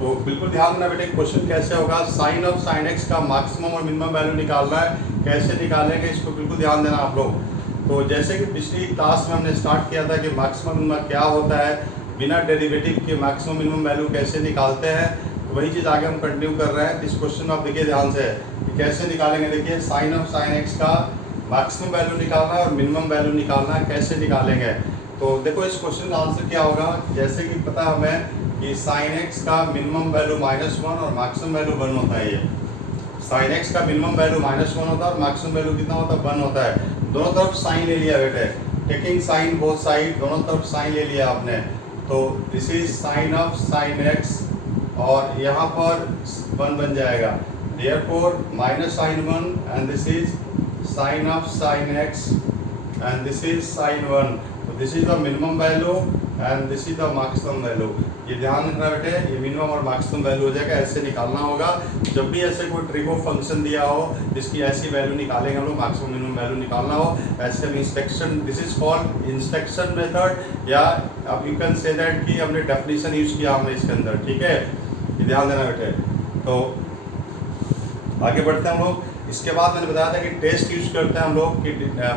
तो बिल्कुल ध्यान देना बेटे, क्वेश्चन कैसे होगा, साइन ऑफ साइन एक्स का मैक्सिमम और मिनिमम वैल्यू निकालना है, कैसे निकालेंगे इसको बिल्कुल ध्यान देना आप लोग। तो जैसे कि पिछली क्लास में हमने स्टार्ट किया था कि मैक्सिमम मिनिमम क्या होता है, बिना डेरिवेटिव के मैक्सिमम मिनिमम वैल्यू कैसे निकालते हैं, तो वही चीज़ आगे हम कंटिन्यू कर रहे हैं। इस क्वेश्चन में आप देखिए ध्यान से कि कैसे निकालेंगे। देखिए साइन ऑफ साइन एक्स का मैक्सिमम वैल्यू निकालना है और मिनिमम वैल्यू निकालना है, कैसे निकालेंगे। तो देखो इस क्वेश्चन का आंसर क्या होगा, जैसे कि पता है हमें कि साइन एक्स का मिनिमम वैल्यू -1 और मैक्सिमम वैल्यू 1 होता है। ये साइन एक्स का मिनिमम वैल्यू -1 होता है और मैक्सिमम वैल्यू कितना होता है, 1 होता है। दोनों तरफ साइन ले लिया बेटे, टेकिंग साइन बोथ साइड, दोनों तरफ साइन ले लिया आपने। तो this is sine of sine x और यहाँ पर 1 बन जाएगा, therefore minus sine 1 and this is sine of sine x and this is sine 1। तो this is the minimum value and this is the maximum value. ये ध्यान रखना बेटे, ये मिनिमम और मैक्सिमम वैल्यू हो जाएगा, ऐसे निकालना होगा। जब भी ऐसे कोई ट्रिगो फंक्शन दिया हो जिसकी ऐसी वैल्यू निकालेंगे हम लोग, मैक्सिमम मिनिमम वैल्यू निकालना हो, ऐसे हम inspection, this is called inspection method, या अब यू कैन से दैट कि हमने डेफिनेशन यूज किया हमने इसके अंदर, ठीक है, ये ध्यान देना बेटे। तो आगे बढ़ते हैं हम लोग। इसके बाद मैंने बताया था कि टेस्ट यूज करते हैं हम लोग कि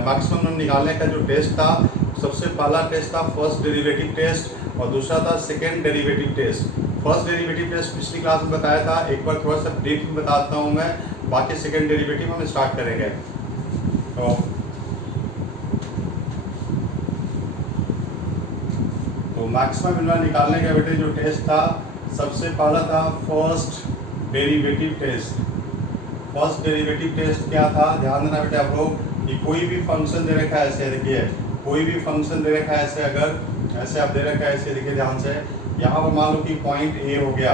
मैक्सिमम निकालने का जो टेस्ट था, सबसे पहला टेस्ट था फर्स्ट डेरिवेटिव टेस्ट और दूसरा था second derivative test. First derivative test पिछली क्लास में बताया था, एक बार थोड़ा सा ब्रीफ में बताता हूँ मैं, बाकी सेकेंड डेरिवेटिव हम स्टार्ट करेंगे। तो मैक्सिमम मिनिमम निकालने का बेटे जो टेस्ट था, सबसे पहला था first derivative test. First derivative test क्या था, ध्यान देना बेटे आप लोग कि कोई भी फंक्शन दे रखा है ऐसे, देखिए कोई भी फंक्शन दे रखा है ऐसे, अगर ऐसे आप दे रखा है ऐसे, देखिए ध्यान से, यहाँ पर मान लो कि पॉइंट ए हो गया,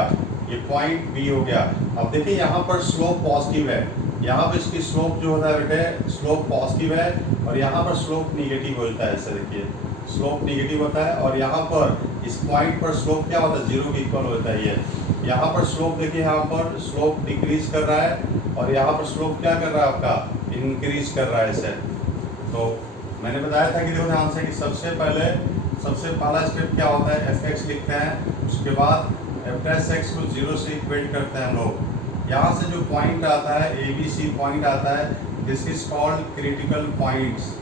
ये पॉइंट बी हो गया। अब देखिए यहाँ पर स्लोप पॉजिटिव है, यहाँ पर इसकी स्लोप जो होता है बेटे, स्लोप पॉजिटिव है और यहाँ पर स्लोप निगेटिव होता है ऐसे, देखिए स्लोप निगेटिव होता है। और यहाँ पर इस पॉइंट पर स्लोप क्या होता है, 0 के इक्वल होता है। ये यहाँ पर स्लोप देखिए, यहाँ पर स्लोप डिक्रीज कर रहा है और यहाँ पर स्लोप क्या कर रहा है आपका, इंक्रीज कर रहा है ऐसे। तो मैंने बताया था कि देखो ध्यान से कि सबसे पहला स्टेप क्या होता है, एफ एक्स लिखते हैं, उसके बाद एफ डैश एक्स को 0 से इक्वेट करते हैं हम लोग। यहाँ से जो पॉइंट आता है, ए बी सी पॉइंट आता है, this is called critical points,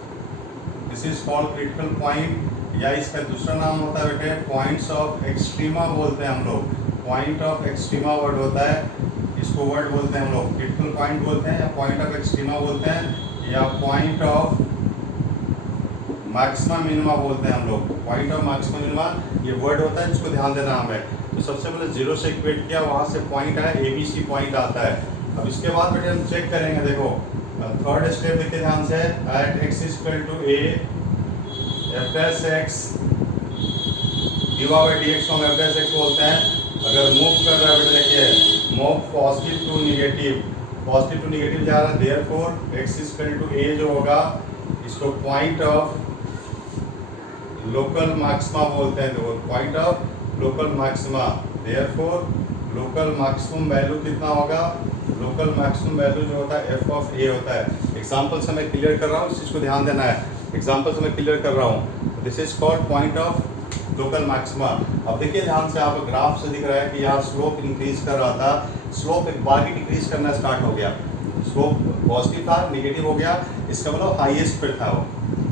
this is called critical point, या इसका दूसरा नाम होता है बेटे पॉइंट्स ऑफ एक्सट्रीमा बोलते हैं हम लोग। पॉइंट ऑफ एक्सट्रीमा वर्ड होता है, इसको वर्ड बोलते हैं हम लोग, क्रिटिकल पॉइंट बोलते हैं या पॉइंट ऑफ एक्सट्रीमा बोलते हैं या पॉइंट ऑफ मैक्सिमा मिनिमा बोलते हैं हम लोग। पॉइंट ऑफ मैक्सिमा मिनिमा ये वर्ड होता है, इसको ध्यान देना हमें। तो सबसे पहले 0 से इक्वेट किया, वहाँ से पॉइंट आया, ए बी सी पॉइंट आता है। अब इसके बाद बेटे हम चेक करेंगे, देखो थर्ड स्टेप देखिए ध्यान से, at x equal to a f dash x divide by d x को हम एफ डैश एक्स बोलते हैं। अगर मूव कर रहा है बेटे, देखिए move positive to negative, positive to negative जा रहा है, therefore x equal to a जो होगा इसको पॉइंट ऑफ लोकल मैक्सिमा बोलते हैं। देखो point of local maxima, therefore local maximum value कितना होगा, लोकल मैक्सिमम वैल्यू जो होता है एफ ऑफ ए होता है। एग्जांपल से मैं क्लियर कर रहा हूँ, इस चीज़ को ध्यान देना है, एग्जांपल से मैं क्लियर कर रहा हूँ। This is called point of local maxima. अब देखिए ध्यान से, आप ग्राफ से दिख रहा है कि यहाँ स्लोप इंक्रीज कर रहा था, स्लोप एक बार ही डिक्रीज करना स्टार्ट हो गया, स्लोप पॉजिटिव था निगेटिव हो गया, इसका मतलब हाईएस्ट पे था वो।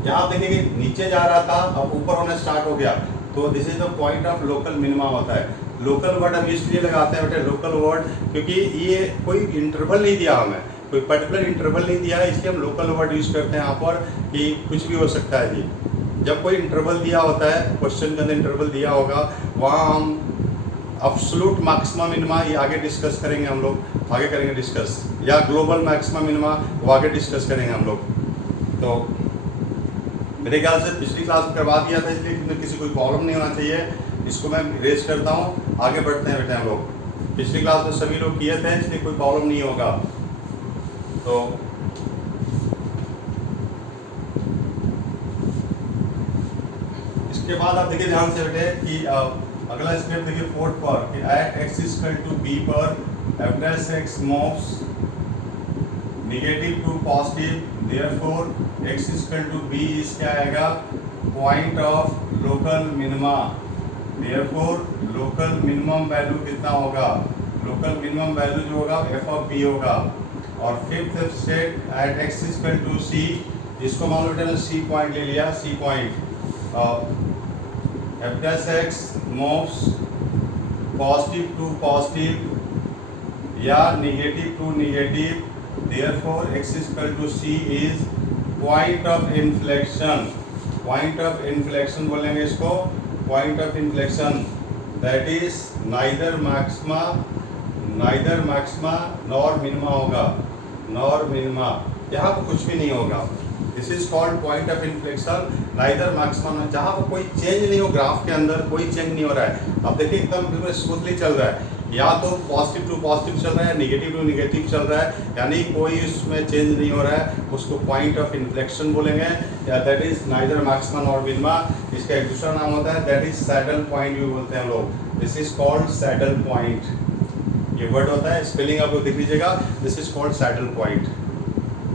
यहाँ देखिए कि नीचे जा रहा था, अब ऊपर होना स्टार्ट हो गया, तो this is the point of local minima होता है। लोकल वर्ड हम इसलिए लगाते हैं बेटे लोकल वर्ड, क्योंकि ये कोई इंटरवल नहीं दिया हमें, कोई पर्टिकुलर इंटरवल नहीं दिया है, इसलिए हम लोकल वर्ड यूज करते हैं यहाँ पर कि कुछ भी हो सकता है जी। जब कोई इंटरवल दिया होता है, क्वेश्चन के अंदर इंटरवल दिया होगा, वहाँ हम एब्सोल्यूट मैक्सिमा मिनिमा ये आगे डिस्कस करेंगे हम लोग, आगे करेंगे डिस्कस, या ग्लोबल मैक्सिमा मिनिमा वो आगे डिस्कस करेंगे हम लोग। तो मेरे ख्याल से पिछली क्लास में करवा दिया था, इसलिए किसी कोई प्रॉब्लम नहीं होना चाहिए। इसको मैं इरेज करता हूँ, आगे बढ़ते हैं बेटे हम लोग। पिछली क्लास में सभी लोग किए थे, इसलिए कोई प्रॉब्लम नहीं होगा। तो इसके बाद आप देखिए ध्यान से बेटे कि अगला स्टेप देखिए फोर्थ पर कि at x equal to B पर F dash x moves negative to positive, therefore x equal to B is क्या आएगा, point of local minima, therefore local minimum value कितना होगा, लोकल मिनिमम वैल्यू जो होगा एफ ऑफ बी होगा। और fifth state at x equal to C, इसको मान लो बेटा सी पॉइंट ले लिया, C point F dash x moves positive to positive या negative to negative, therefore x equal to C is point of inflection. Point of inflection बोलेंगे इसको, point of inflection that is neither maxima nor minima होगा, nor minima, यहाँ पर कुछ भी नहीं होगा। This is called point of inflection, neither maxima, जहाँ पर कोई चेंज नहीं हो, ग्राफ के अंदर कोई चेंज नहीं हो रहा है। अब देखिए एकदम बिल्कुल स्मूथली चल रहा है, या तो पॉजिटिव टू पॉजिटिव चल रहा है, नेगेटिव टू नेगेटिव चल रहा है, यानी कोई उसमें चेंज नहीं हो रहा है, उसको पॉइंट ऑफ इन्फ्लेक्शन बोलेंगे, या that is neither maxima nor minima. इसका एक दूसरा नाम होता है दैट इज सैडल पॉइंट भी बोलते हैं लोग, this is called saddle point. ये वर्ड होता है, स्पेलिंग आप लोग देख लीजिएगा, this is called saddle point.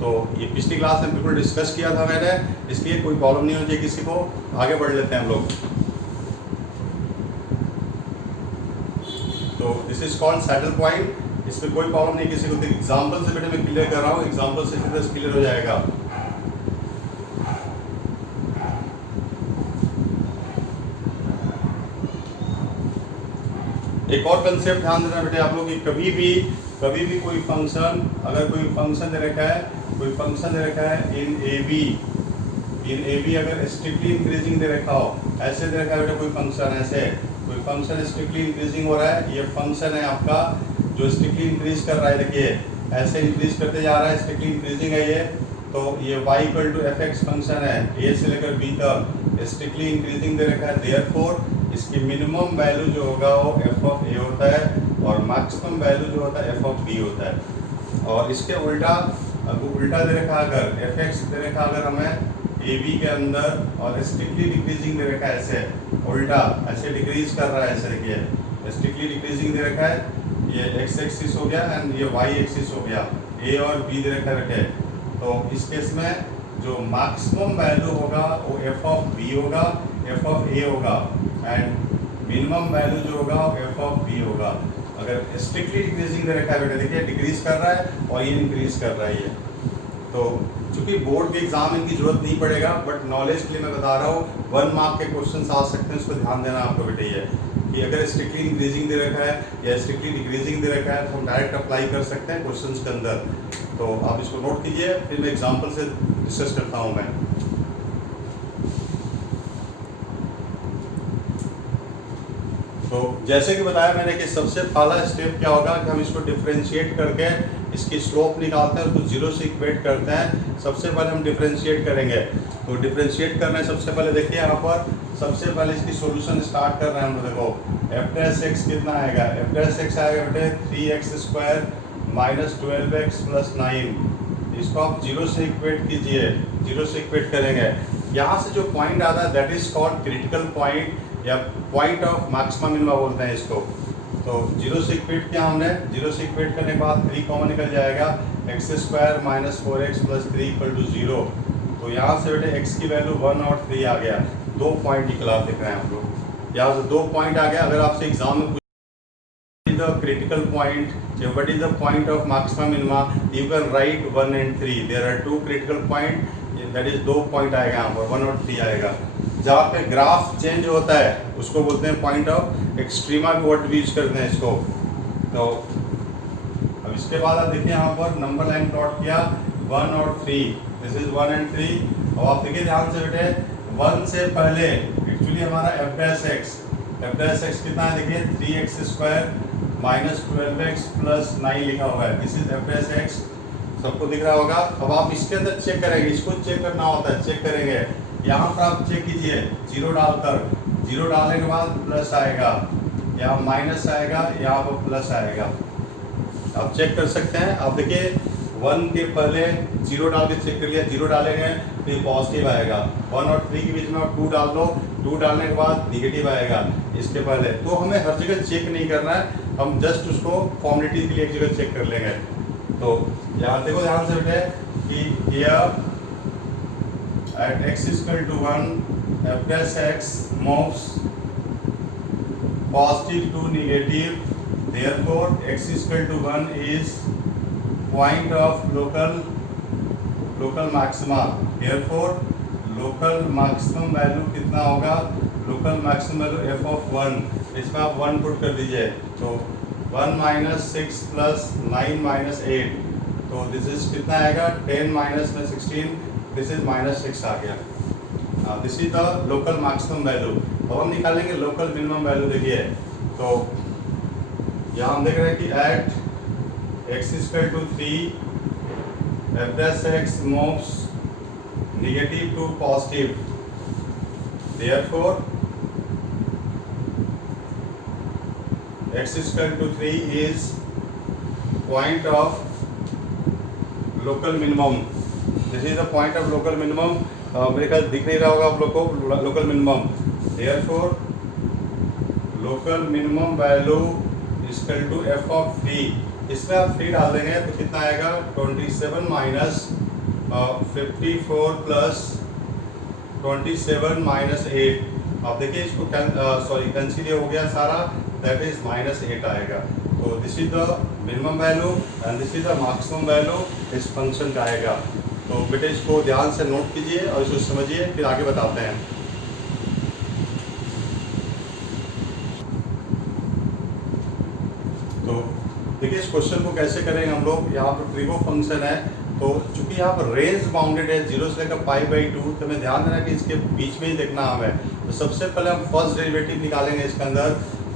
तो ये पिछली क्लास में बिल्कुल डिस्कस किया था मैंने, इसलिए कोई प्रॉब्लम नहीं होनी चाहिए किसी को। आगे बढ़ लेते हैं हम लोग। तो this is called saddle point, इसमें कोई प्रॉब्लम नहीं किसी को। एग्जांपल से बेटे मैं क्लियर कर रहा हूँ, एग्जांपल से क्लियर हो जाएगा। एक और कंसेप्ट ध्यान देना बेटे आप लोग कि कभी भी कोई फंक्शन, अगर कोई फंक्शन दे रखा है, कोई फंक्शन दे रखा है इन ए बी अगर स्ट्रिक्टली इंक्रीजिंग दे रखा हो, ऐसे दे रखा है बेटा कोई फंक्शन, ऐसे कोई फंक्शन स्ट्रिक्टली इंक्रीजिंग हो रहा है, ये फंक्शन है आपका जो स्ट्रिक्टली इंक्रीज कर रहा है, देखिए ऐसे इंक्रीज करते जा रहा है, स्ट्रिक्टली इंक्रीजिंग है ये। तो ये y equal to f x function है, a से लेकर b तक स्ट्रिक्टली इंक्रीजिंग दे रखा है, देयरफॉर इसकी मिनिमम वैल्यू जो होगा वो एफ ऑफ ए होता है और मैक्सिमम वैल्यू जो होता है एफ ऑफ बी होता है। और इसके उल्टा, अब उल्टा दे रखा अगर एफ एक्स दे रखा अगर हमें ए बी के अंदर और स्ट्रिक्टली डिक्रीजिंग दे रखा है, ऐसे उल्टा ऐसे डिक्रीज कर रहा है, ऐसे देखिए स्ट्रिक्टली डिक्रीजिंग दे रखा है, ये एक्स एक्सिस हो गया एंड ये वाई एक्सिस हो गया, ए और बी दे रखा है। तो इस केस में जो मैक्सिमम वैल्यू होगा वो एफ ऑफ बी होगा, एफ ऑफ ए होगा, एंड मिनिमम वैल्यू जो होगा वो एफ ऑफ बी होगा। अगर स्ट्रिक्टली डिक्रीजिंग दे रखा है बेटा, देखिए डिक्रीज कर रहा है और ये इंक्रीज कर रहा है ये। तो चूंकि बोर्ड के एग्जाम इनकी जरूरत नहीं पड़ेगा, बट नॉलेज के लिए मैं बता रहा हूँ, 1 मार्क के क्वेश्चन आ सकते हैं, उसको ध्यान देना आपको बेटे ये कि अगर स्ट्रिक्टली इंक्रीजिंग दे रखा है या स्ट्रिक्टली डिक्रीजिंग दे रखा है तो हम डायरेक्ट अप्लाई कर सकते हैं क्वेश्चंस के अंदर। तो आप इसको नोट कीजिए, फिर मैं एग्जांपल से डिस्कस करता हूं मैं। तो जैसे कि बताया मैंने कि सबसे पहला स्टेप क्या होगा कि हम इसको डिफरेंशिएट करके इसकी स्लोप निकालते हैं, उसको जीरो से इक्वेट करते हैं। सबसे पहले हम डिफरेंशिएट करेंगे, तो डिफरेंशिएट करना है सबसे पहले देखिए यहाँ पर, सबसे पहले इसकी सॉल्यूशन स्टार्ट कर रहे हैं हम। देखो एफ डैश एक्स कितना आएगा, एफ डैश एक्स आएगा बेटे 3x² माइनस 12x प्लस 9। इसको आप जीरो से इक्वेट कीजिए, जीरो से इक्वेट करेंगे। यहाँ से जो पॉइंट आता है that is called critical point या पॉइंट ऑफ मैक्सिमम मिनिमा बोलते हैं इसको। तो जीरो से इक्वेट किया हमने, जीरो से इक्वेट करने के बाद 3 कॉमन निकल जाएगा, x² minus 4x plus 3 equal to 0। तो यहाँ से बेटे x की वैल्यू 1 और 3 आ गया, 2 पॉइंट निकला दिख रहे हैं हम लोग। यहाँ से 2 पॉइंट आ गया। अगर आपसे एग्जाम में the critical point, what is the point of maximum minima, you can write 1 and 3, there are 2 critical point, that is 2 point आएगा यहाँ पर, 1 और 3 आएगा। जहाँ पे ग्राफ चेंज होता है उसको बोलते हैं पॉइंट ऑफ एक्सट्रीमा, भी वर्ड यूज करते हैं इसको। तो अब इसके बाद आप देखिए यहाँ पर नंबर लाइन प्लॉट किया 1 और 3, दिस इज 1 एंड 3। अब आप देखिए ध्यान से बेटे, 1 से पहले एक्चुअली हमारा एफ डैश एक्स कितना है, देखिए 3x² माइनस 12x प्लस 9 लिखा हुआ है, this is F dash x, सबको दिख रहा होगा। अब आप इसके अंदर चेक करेंगे, इसको चेक करना होता है, चेक करेंगे। यहाँ पर आप चेक कीजिए जीरो डालकर, जीरो डालने के बाद प्लस आएगा, यहाँ माइनस आएगा, यहाँ पर प्लस आएगा। आप चेक कर सकते हैं। आप देखिए 1 के पहले जीरो डाल के चेक कर लिया, जीरो डालेंगे तो ये पॉजिटिव आएगा। 1 और 3 के बीच में आप 2 डाल दो, 2 डालने के बाद निगेटिव आएगा इसके पहले। तो हमें हर जगह चेक नहीं करना है, हम जस्ट उसको फॉर्मेलिटी के लिए एक जगह चेक कर लेंगे। तो यहाँ देखो ध्यान से बेटे कि here at x = 1 f dash x moves positive to negative, therefore x is equal to 1 is point of local maxima, therefore local maximum value कितना होगा, local maximum value F of 1, इसमें आप 1 पुट कर दीजिए, तो 1 माइनस 6 प्लस 9 माइनस 8, तो this is कितना आएगा 10 माइनस में 16, दिस इज माइनस 6 आ गया। This is the local maximum value. अब हम निकालेंगे लोकल मिनिमम वैल्यू। देखिए तो यहाँ हम देख रहे हैं कि at x equal to 3 f dash x moves negative to positive, therefore x is equal to 3 is point of local minimum. This is the point of local minimum. मेरे ख्याल दिख नहीं रहा होगा आप लोग को local minimum. Therefore local minimum value is equal to f of 3. इसमें आप 3 डाल देंगे तो कितना आएगा 27 माइनस 54 प्लस 27 माइनस 8। अब देखिए इसको कैंसिल हो गया सारा, दैट इज माइनस 8 आएगा। तो this is the minimum value and this is the maximum value इस फंक्शन का आएगा। तो बेटे इसको ध्यान से नोट कीजिए और इसको समझिए, फिर आगे बताते हैं। तो देखिए इस क्वेश्चन को कैसे करेंगे हम लोग। यहाँ पर ट्रिगो फंक्शन है, तो चूंकि यहाँ पर रेंज बाउंडेड है 0 से लेकर π/2, तो हमें ध्यान देना कि इसके बीच में ही देखना हमें। तो सबसे पहले हम फर्स्ट डेरिवेटिव निकालेंगे इसके अंदर।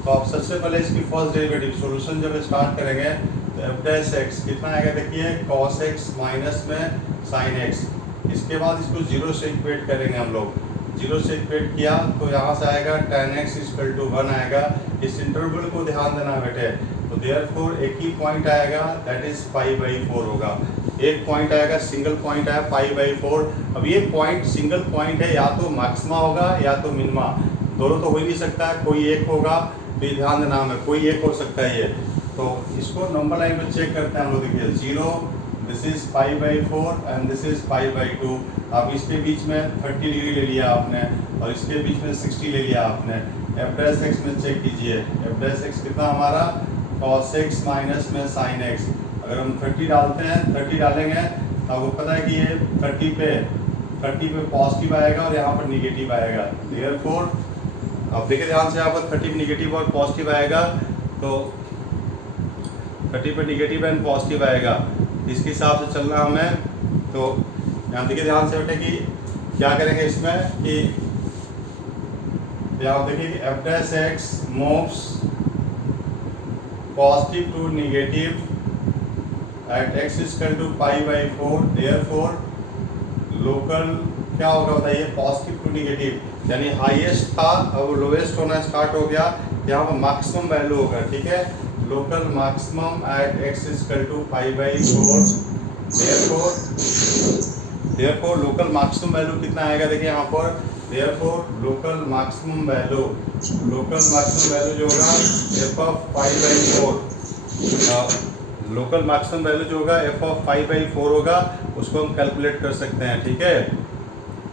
तो आप सबसे पहले इसकी फर्स्ट डेरिवेटिव सोल्यूशन जब स्टार्ट करेंगे तो एफ डैश एक्स कितना आएगा, देखिए cos x माइनस में sin x। इसके बाद इसको 0 से इक्वेट करेंगे हम लोग। 0 से इक्वेट किया तो यहाँ से आएगा tan x इक्वल टू 1 आएगा। इस इंटरवल को ध्यान देना बेटे। तो देयरफॉर एक ही पॉइंट आएगा, दैट इज π/4 होगा। एक पॉइंट आएगा, सिंगल पॉइंट है π/4। अब ये पॉइंट सिंगल पॉइंट है, या तो मैक्सिमा होगा या तो मिनिमा, दोनों तो हो ही नहीं सकता है, कोई एक होगा। तो ये ध्यान देना हमें, कोई एक हो सकता है ये। तो इसको नंबर लाइन में चेक करते हैं हम लोग। देखिए 0, this is π/4 and this is π/2। अब इसके बीच में 30 डिग्री ले लिया आपने और इसके बीच में 60 ले लिया आपने। एफ डैश एक्स में चेक कीजिए, एफ डैश एक्स कितना हमारा cos x माइनस में sin x। अगर हम 30 डालते हैं, 30 डालेंगे तो आपको पता है कि ये 30 पे पॉजिटिव आएगा और यहाँ पर निगेटिव आएगा। देयरफॉर अब देखिए ध्यान से, यहाँ पर 30 पे निगेटिव और पॉजिटिव आएगा, तो 30 पे निगेटिव एंड पॉजिटिव आएगा, इसके हिसाब से चलना हमें। तो यहाँ देखिए ध्यान से बेटे कि क्या करेंगे इसमें कि यहाँ देखिए कि F dash x moves positive to negative at x equal to π/4, therefore local क्या होगा बताइए, पॉजिटिव टू निगेटिव, यानी हाईएस्ट था अब लोएस्ट होना स्टार्ट हो गया। यहाँ पर मैक्सिमम वैल्यू होगा, ठीक है, local maximum at x equal to π/4। Therefore local maximum value कितना आएगा, देखिए यहाँ पर, देयरफॉर लोकल मैक्सिमम वैल्यू जो होगा f of π/4, local maximum value जो होगा f ऑफ π/4 होगा, उसको हम कैलकुलेट कर सकते हैं, ठीक है।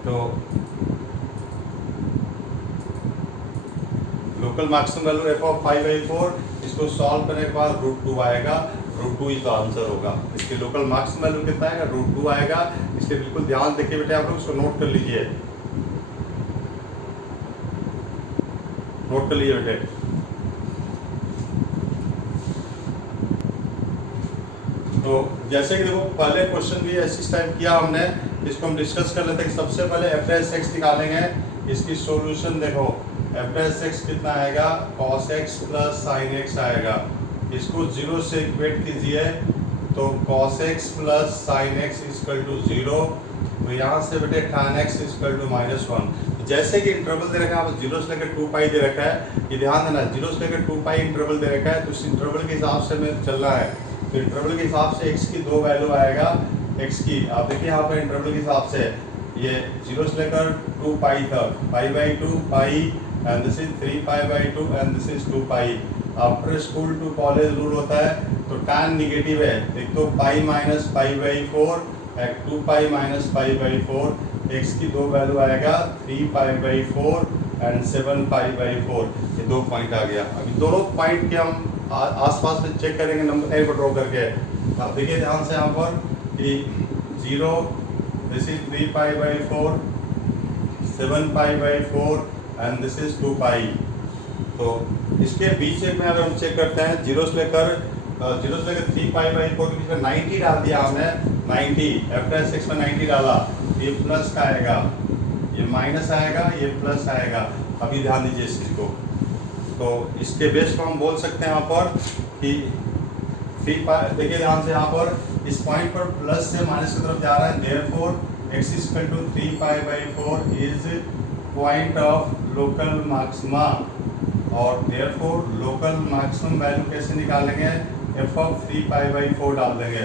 तो local maximum value f of π/4, इसको सॉल्व करने के बाद √2 आएगा, √2 इज द आंसर होगा। इसके लोकल मैक्सिमम वैल्यू कितना आएगा, √2 आएगा। इसके बिल्कुल ध्यान देखिए बेटे, आप लोग इसको नोट कर लीजिए, नोट कर लीजिए बेटे। तो जैसे कि देखो पहले क्वेश्चन भी ऐसी टाइप किया हमने, इसको हम डिस्कस कर लेते हैं कि सबसे पहले एफ डैश एक्स निकालेंगे। इसकी सॉल्यूशन देखो, एफ डैश एक्स कितना आएगा, cos x plus sin x आएगा। इसको 0 से इक्वेट कीजिए तो cos x plus sin x equal to 0। तो यहाँ से बेटे tan x इक्वल टू -1। जैसे कि इंटरवल दे रखा है, 0 से लेकर 2π दे रखा है, ये ध्यान देना, 0 से लेकर 2π इंटरवल दे रखा है, तो इस इंटरवल के हिसाब से हमें चलना है। तो इंटरवल के हिसाब से x की 2 वैल्यू आएगा, x की आप देखिए यहाँ पर इंटरवल के हिसाब से ये 0 से लेकर 2π तक, π/2 π and this is 3π/2 and this is 2π। After school to college rule होता है, तो tan निगेटिव है, एक तो π माइनस π/4, 2π माइनस π/4, x की 2 वैल्यू आएगा 3π/4 एंड 7 पाई बाई 4, ये 2 पॉइंट आ गया। अभी दोनों पॉइंट के हम आसपास में चेक करेंगे नंबर लाइन को ड्रॉ करके। अब देखिए ध्यान से यहाँ पर कि 0, this is 3 pi by 4, 7 pi by 4 and this is 2 पाई। तो इसके बीच में अगर हम चेक करते हैं 0 से लेकर 3 पाई बाई 4 के बीच में 90 डाल दिया हमने, 90 आफ्टर 6 में 90 डाला, ये प्लस का आएगा, ये माइनस आएगा, ये प्लस आएगा। अभी ध्यान दीजिए इस चीज़ को। तो इसके बेस पर हम बोल सकते हैं यहाँ पर कि 3 पाई, देखिए ध्यान से यहाँ पर इस पॉइंट पर प्लस से माइनस की तरफ जा रहा है, therefore x equal to 3 pi by 4 is point of local maxima. और देयरफॉर लोकल मैक्सिमम वैल्यू कैसे निकालेंगे, f ऑफ 3 पाई बाई 4 डाल देंगे,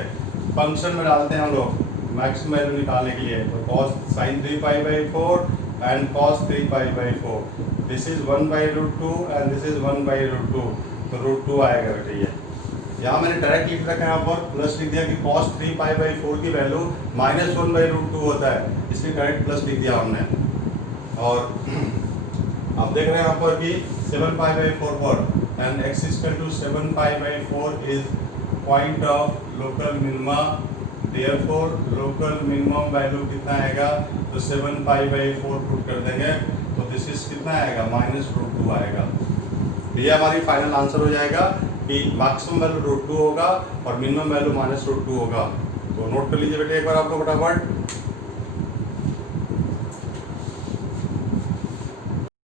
फंक्शन में डालते हैं हम लोग मैक्सिमम वैल्यू निकालने के लिए। तो cos sin 3 pi by 4 and cos 3 pi by 4, this is 1 by root 2 and this is 1 by root 2, तो रूट 2 आएगा बेटे। ये यहाँ मैंने डायरेक्ट लिख रखा है, यहाँ पर प्लस लिख दिया कि cos 3 पाई बाई 4 की वैल्यू माइनस 1 बाई रूट 2 होता है, इसलिए डायरेक्ट प्लस लिख दिया हमने। और आप देख रहे हैं यहाँ पर कि 7 पाई बाई 4 पर and x equal to 7 pi by 4 is point of local minima, therefore local minimum value कितना आएगा, तो 7 पाई बाई 4 पुट कर देंगे, तो दिस इज कितना आएगा, माइनस रूट 2 आएगा। तो ये हमारी फाइनल आंसर हो जाएगा कि मैक्सिमम वैल्यू रूट 2 होगा और मिनिमम वैल्यू माइनस रूट 2 होगा। तो नोट कर लीजिए बेटे एक बार आप लोग फटाफट।